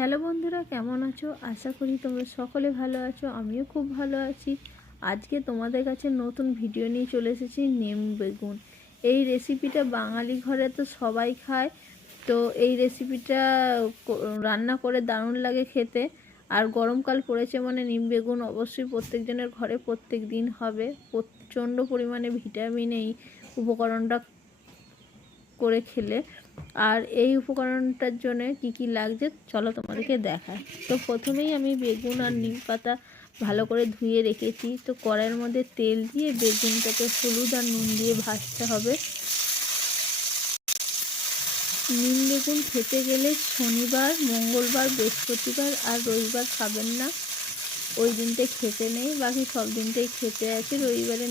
Hello বন্ধুরা, কেমন আছো? আশা করি তোমরা সকলে ভালো আছো, আমিও খুব ভালো আছি। আজকে তোমাদের কাছে নতুন ভিডিও নিয়ে চলে এসেছি, নিম বেগুন। এই রেসিপিটা বাঙালি ঘরে তো সবাই খায়, তো এই রেসিপিটা রান্না করে দারুণ লাগে খেতে। আর গরমকাল পড়েছে মানে নিম বেগুন অবশ্যই প্রত্যেকজনের ঘরে প্রত্যেক দিন হবে। প্রচণ্ড পরিমাণে ভিটামিন এই উপকরণটা করে খেলে। আর এই উপকরণটার জন্য কি কি লাগছে, চলো তোমাদেরকে দেখায় তো প্রথমেই আমি বেগুন আর নিম পাতা ভালো করে ধুয়ে রেখেছি। তো কড়াইয়ের মধ্যে তেল দিয়ে বেগুনটাকে হলুদ আর নুন দিয়ে ভাজতে হবে। নিম বেগুন খেতে গেলে শনিবার, মঙ্গলবার, বৃহস্পতিবার আর রবিবার খাবেন না। ওই দিনটা খেতে নেই, বাকি সব দিনটাই খেতে আছে। রবিবারে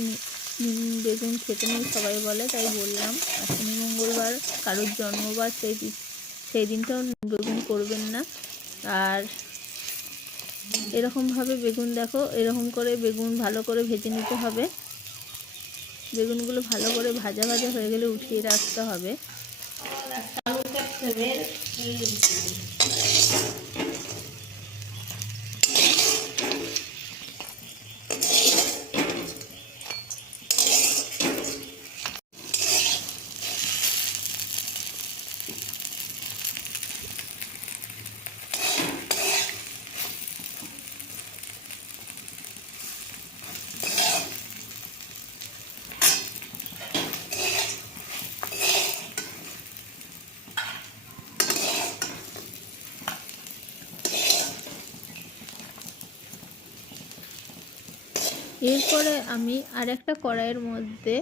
নি- নিম বেগুন খেতে নেই, সবাই বলে, তাই বললাম। শনি মঙ্গলবার, কারোর জন্মবার, সেই সেই দিনটাও বেগুন করবেন না। আর এরকমভাবে বেগুন দেখো, এরকম করে বেগুন ভালো করে ভেজে নিতে হবে। বেগুনগুলো ভালো করে ভাজা ভাজা হয়ে গেলে উঠিয়ে রাখতে হবে। এরপরে আমি আর একটা কড়াইয়ের মধ্যে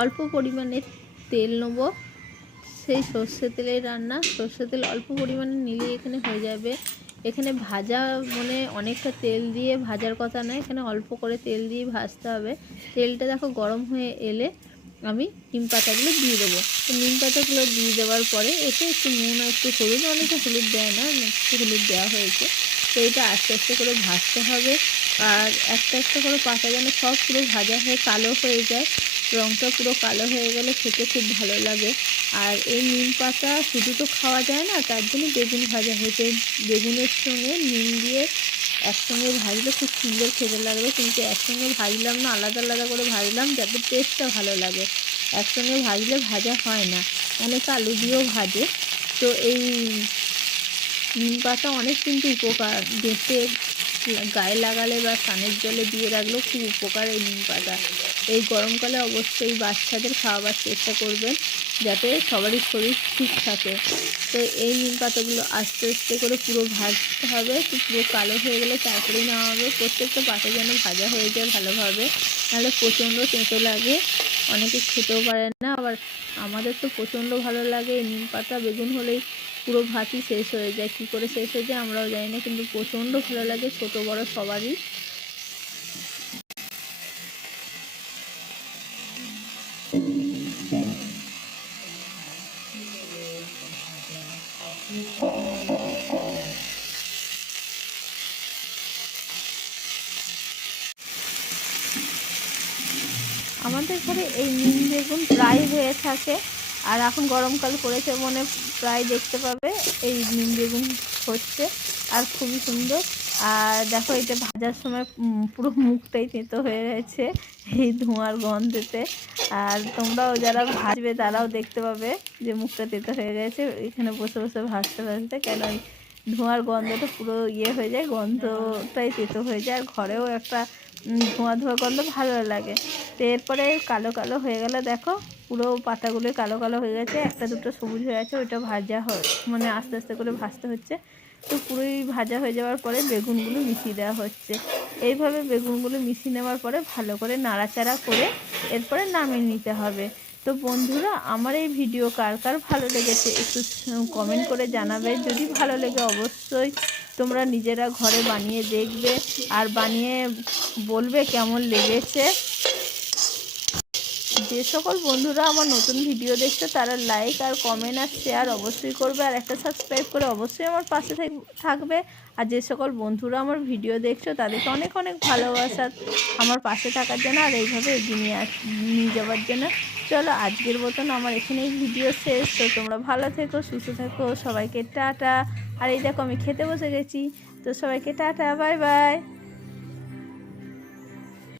অল্প পরিমাণে তেল নেব। সেই সর্ষে তেলের রান্না। সর্ষে তেল অল্প পরিমাণে নিলে এখানে হয়ে যাবে। এখানে ভাজা মানে অনেকটা তেল দিয়ে ভাজার কথা নয়, এখানে অল্প করে তেল দিয়ে ভাজতে হবে। তেলটা দেখো গরম হয়ে এলে আমি নিম পাতাগুলো দিয়ে দেবো। তো নিম পাতাগুলো দিয়ে দেওয়ার পরে এতে একটু নুন আর একটু হলুদ অনেকে হলুদ দেয় না, একটু হলুদ দেওয়া হয়েছে। তো এটা আস্তে আস্তে করে ভাজতে হবে। আর একটা একটা করে পাতা যেন সব পুরো ভাজা হয়ে কালো হয়ে যায়। রঙটা পুরো কালো হয়ে গেলে খেতে খুব ভালো লাগে। আর এই নিম পাতা শুধু তো খাওয়া যায় না, তার জন্য বেগুন ভাজা হয়েছে। বেগুনের সঙ্গে নিম দিয়ে একসঙ্গে ভাজলে খুব সুন্দর খেতে লাগবে। কিন্তু একসঙ্গে ভাজলাম না, আলাদা আলাদা করে ভাজলাম, যাতে টেস্টটা ভালো লাগে। একসঙ্গে ভাজলে ভাজা হয় না, অনেকে আলু দিয়েও ভাজে। তো এই নিম পাতা অনেক কিন্তু উপকার, দেখতে গায়ে লাগালে বা কানের জলে দিয়ে রাখলেও খুব উপকার এই নিম পাতা। এই গরমকালে অবশ্যই বাচ্চাদের খাওয়াবার চেষ্টা করবেন যাতে সবারই শরীর ঠিক থাকে। তো এই নিম পাতাগুলো আস্তে আস্তে করে পুরো ভাজতে হবে, তো পুরো কালো হয়ে গেলে তারপরেই নেওয়া হবে। প্রত্যেকটা পাতা যেন ভাজা হয়ে যায় ভালোভাবে, নাহলে প্রচণ্ড তেঁতো লাগে। অনেকে খেতেও পারে না, আবার আমাদের তো প্রচণ্ড ভালো লাগে নিম পাতা। বেগুন হলেই পুরো ভাতই শেষ হয়ে যায়। কী করে শেষ হয়ে যায় আমরাও জানি না, কিন্তু প্রচণ্ড ভালো লাগে ছোট বড় সবারই। আমাদের ঘরে এই নিম বেগুন প্রায় হয়ে থাকে। আর এখন গরমকাল পড়েছে মনে প্রায় দেখতে পাবে, এই নিম বেগুন হচ্ছে আর খুবই সুন্দর। আর দেখো এটা ভাজার সময় পুরো মুখটাই তেঁতো হয়ে গেছে এই ধোঁয়ার গন্ধেতে। আর তোমরাও যারা ভাজবে তারাও দেখতে পাবে যে মুখটা তেঁতো হয়ে গেছে, এখানে বসে বসে ভাজতে ভাজতে কেন ধোঁয়ার গন্ধটা পুরো ইয়ে হয়ে যায়, গন্ধটাই তেতো হয়ে যায়। আর ঘরেও একটা ধোঁয়া ধোঁয়া গন্ধ ভালো লাগে। তো এরপরে কালো কালো হয়ে গেলে, দেখো। পুরো পাতাগুলো কালো কালো হয়ে গেছে, একটা দুটো সবুজ হয়ে আছে, ওইটা ভাজা হয় মানে আস্তে আস্তে করে ভাজতে হচ্ছে। তো পুরোই ভাজা হয়ে যাওয়ার পরে বেগুনগুলো মিশিয়ে দেওয়া হচ্ছে। এইভাবে বেগুনগুলো মিশিয়ে নেওয়ার পরে ভালো করে নাড়াচাড়া করে এরপরে নামিয়ে নিতে হবে। তো বন্ধুরা, আমার এই ভিডিও কার কার ভালো লেগেছে একটু কমেন্ট করে জানাবে। যদি ভালো লেগে, অবশ্যই তোমরা নিজেরা ঘরে বানিয়ে দেখবে আর বানিয়ে বলবে কেমন লেগেছে। যে সকল বন্ধুরা আমার নতুন ভিডিও দেখছে, তারা লাইক আর কমেন্ট আর শেয়ার অবশ্যই করবে আর একটা সাবস্ক্রাইব করে অবশ্যই আমার পাশে থাক- থাকবে। আর যে সকল বন্ধুরা আমার ভিডিও দেখছ, তাদেরকে অনেক অনেক ভালোবাসা। আমার পাশে থাকার জন্য আর এইভাবে এগিয়ে নিয়ে যাওয়ার জন্য চলো আজকের মতন আমার এখানেই ভিডিও শেষ। তো তোমরা ভালো থেকো, সুস্থ থেকো, সবাইকে টাটা। আর এই দেখো আমি খেতে বসে গেছি। তো সবাইকে টাটা, বাই বাই।